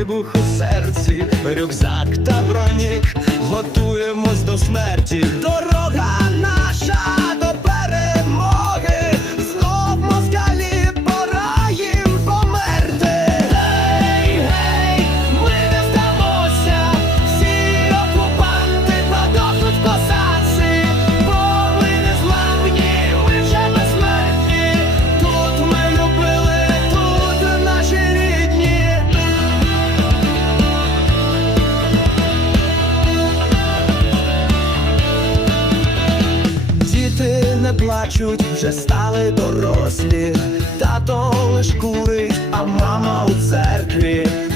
вибух у серці, рюкзак та бронік, готуємось до смерті. Не плачуть, вже стали дорослі. Тато лиш курить, а мама у церкві.